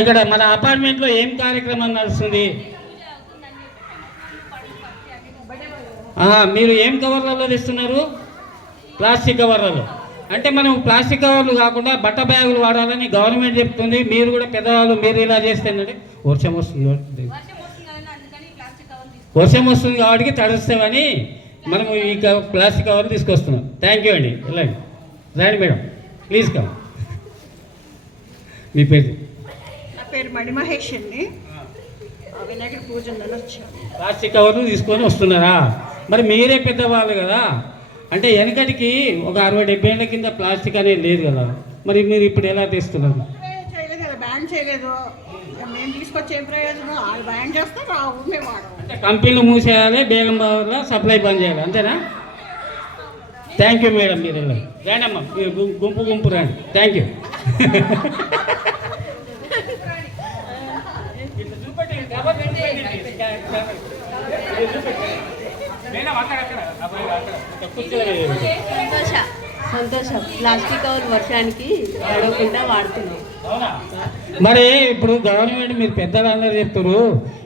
ఇక్కడ మన అపార్ట్మెంట్లో ఏం కార్యక్రమం నడుస్తుంది? మీరు ఏం కవర్లలో తెస్తున్నారు? ప్లాస్టిక్ కవర్లలో. అంటే మనం ప్లాస్టిక్ కవర్లు కాకుండా బట్ట బ్యాగులు వాడాలని గవర్నమెంట్ చెప్తుంది. మీరు కూడా పెద్దవాళ్ళు మీరు ఇలా చేస్తేనండి వర్షం వస్తుంది కాబట్టి తడుస్తామని మనం ఈ ప్లాస్టిక్ కవర్లు తీసుకొస్తున్నాం. థ్యాంక్ యూ అండి. వెళ్ళండి రండి మేడం, ప్లీజ్ కమ్. మీ పేరు? నా పేరు మణిమహేష్ అండి. వినాయకుడి పూజ వచ్చాను. ప్లాస్టిక్ కవర్లు తీసుకొని వస్తున్నారా? మరి మీరే పెద్దవాళ్ళు కదా. అంటే వెనకటికి ఒక 60-70 ఏళ్ళ కింద ప్లాస్టిక్ అనేది లేదు కదా, మరి మీరు ఇప్పుడు ఎలా తెస్తున్నారు? చేయలేదు కదా, బ్యాన్ చేయలేదు. మేము తీసుకొచ్చే ప్రయోజనం వాళ్ళు బ్యాన్ చేస్తే రావు, మేము వాడము. అంటే కంపెనీలు మూసేయాలి, బేగం బాబులో సప్లై బంద్ చేయాలి, అంతేనా? Thank you madam. మీరు రండి అమ్మా, మీరు గుంపు రండి. Thank you. సంతోషం. ప్లాస్టిక్ కవర్ వర్షానికి తడవకుండా వాడుతున్నాం. మరి ఇప్పుడు గవర్నమెంట్ మీరు పెద్దలందరూ చెప్తారు,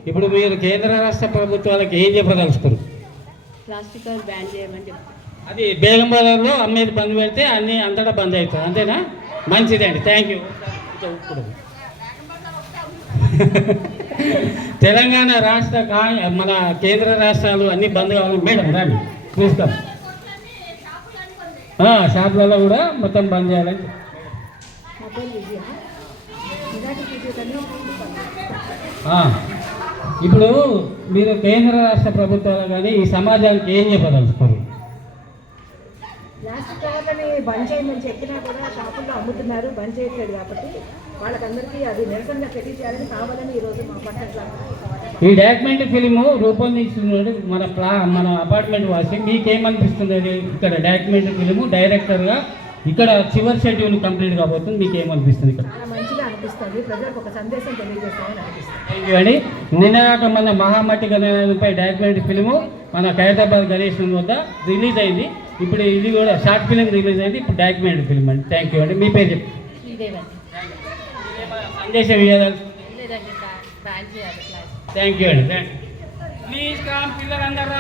ఇప్పుడు మీరు కేంద్ర రాష్ట్ర ప్రభుత్వాలకు ఏం చెప్పదలుచుకోరు? ప్లాస్టిక్ కవర్ బ్యాన్ చేయమని చెప్తారు. అది బేగం బజార్లో అమ్మేది బంద్ పెడితే అన్నీ అంతటా బంద్ అవుతుంది, అంతేనా? మంచిదండి, థ్యాంక్ యూ. తెలంగాణ రాష్ట్ర మన కేంద్ర రాష్ట్రాలు అన్నీ బంద్ కావాలి మేడం. రండి ప్లీజ్ కమ్. షాపులలో కూడా మొత్తం బంద్ చేయాలని. ఇప్పుడు మీరు కేంద్ర రాష్ట్ర ప్రభుత్వాలు కానీ ఈ సమాజానికి ఏం చెప్పదలుచుకోరు? ప్లాస్టిక్ కవర్లని బంద్ చేయమని చెప్పినా కూడా షాపుల్లో అమ్ముతున్నారు, బంద్ చేయట్లేదు. కాబట్టి వాళ్ళకందరికీ అది నిరసనగా పెట్టించాలని కావాలని ఈరోజు మా పట్టణ ఈ డాక్యుమెంటరీ ఫిలిము రూపొందించున్నాడు మన అపార్ట్మెంట్ వాసి. మీకేమనిపిస్తుంది? ఇక్కడ డాక్యుమెంటరీ ఫిలిము డైరెక్టర్గా ఇక్కడ చివరి షెడ్యూల్ కంప్లీట్ కాబోతుంది, మీకేమనిపిస్తుంది? ఇక్కడ చాలా మంచిగా అనిపిస్తుంది, ప్రజలకు ఒక సందేశం తెలియజేస్తామని అనిపిస్తుంది. థ్యాంక్ యూ అండి. నిన్నగాక మన మహామట్టి గణపై డాక్యుమెంటరీ ఫిలిము మన ఖైరతాబాద్ గణేష్ వద్ద రిలీజ్ అయింది. ఇప్పుడు ఇది కూడా షార్ట్ ఫిలిం రిలీజ్ అయింది, ఇప్పుడు డాక్యుమెంటరీ ఫిలిం అండి. థ్యాంక్ యూ అండి. మీ పేరు చెప్పండి. సందేశం ఇవ్వాలి. థ్యాంక్ యూ అండి. ప్లీజ్ కామ్ పిల్లలందరూ